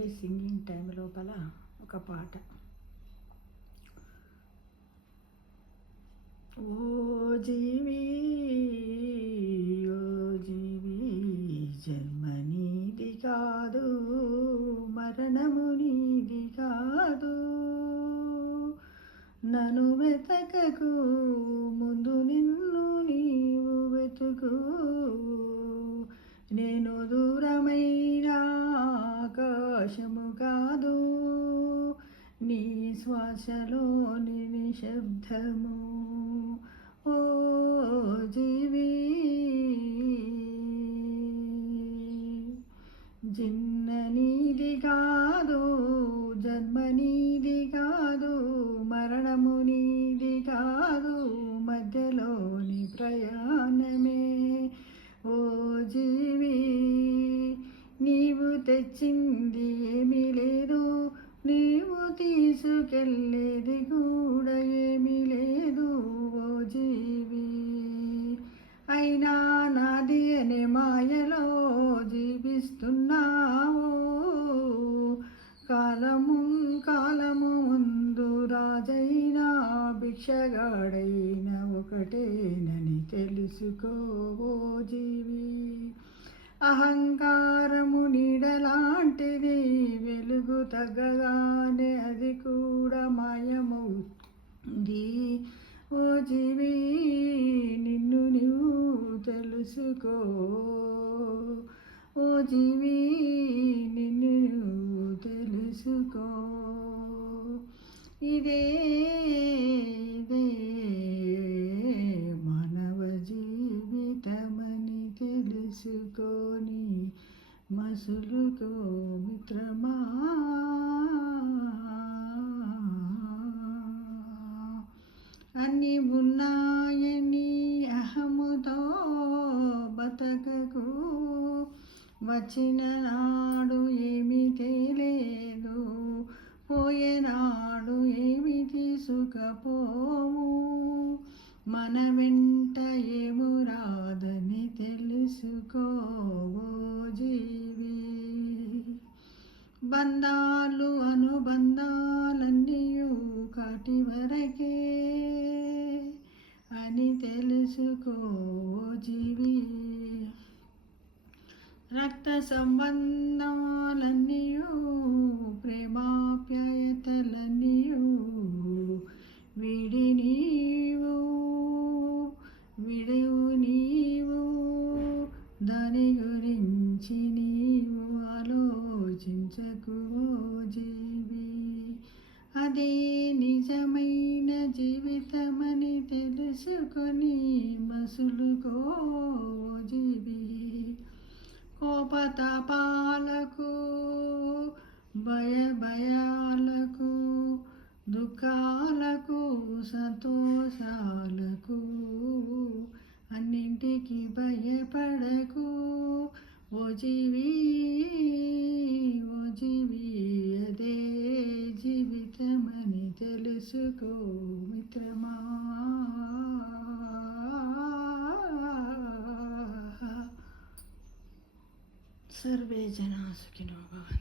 వినండి singing time లోపల ఒక పాట. ఓ జీవి ఓ జీవి, జన్మ నీది కాదు, మరణము నీది కాదు. నన్ను వెతకకు, ముందు నిన్ను నీవు వెతుకు. నేను దూరమైన ఆకాశము కాదు, నీ శ్వాసలోని నిశ్శబ్దము. ఓ జీవి, జిన్న నీది కాదు, జన్మ నీది కాదు, మరణము నీది కాదు, మధ్యలోని ప్రయాణమే. ఓ జీవి, నీవు తెచ్చింది ఏమీ లేదు, నీవు తీసుకెళ్ళేది కూడా ఏమీ లేదు. ఓ జీవి, అయినా నాది అనే మాయలో జీవిస్తున్నావు. కాలము ముందు రాజైనా భిక్షగాడైనా ఒకటేనని తెలుసుకో. ఓ జీవి, అహంకారము నీడలాంటిది, వెలుగు తగ్గగానే అది కూడా మాయమవుతుంది. ఓ జీవి, నిన్ను నీవు తెలుసుకో. ఓ జీవి, నిన్ను నువ్వు తెలుసుకో. ఇదే మానవ జీవితమని తెలుసుకొని మసులుకో మిత్రమా. అన్నీ ఉన్నాయని అహముతో బతకకు, వచ్చిన నాడు ఏమీ తేలేదు, పోయేనాడు ఏమి తీసుకపోవు. మన వెంట ఏము రాదని తెలుసుకో. ఓ జీవి, బంధాలు అనుబంధాలన్నీయు కాటి వరకే అని తెలుసుకో. ఓ జీవి, రక్త సంబంధాలన్నీయు ప్రేమాప్యాయతలన్నీయు విడవు నీవు, దాని గురించి నీవు ఆలోచించకు. ఓ జీవి, అదే నిజమైన జీవితమని తెలుసుకొని మసులుకో. ఓ జీవి, కోపతాపాలకు భయాలకు దుఃఖాలకు సంతోషాలకు అన్నింటికి భయపడకు. ఓ జీవి, అదే జీవితమని తెలుసుకో మిత్రమా. సర్వే జనా సుఖినో భవంతు.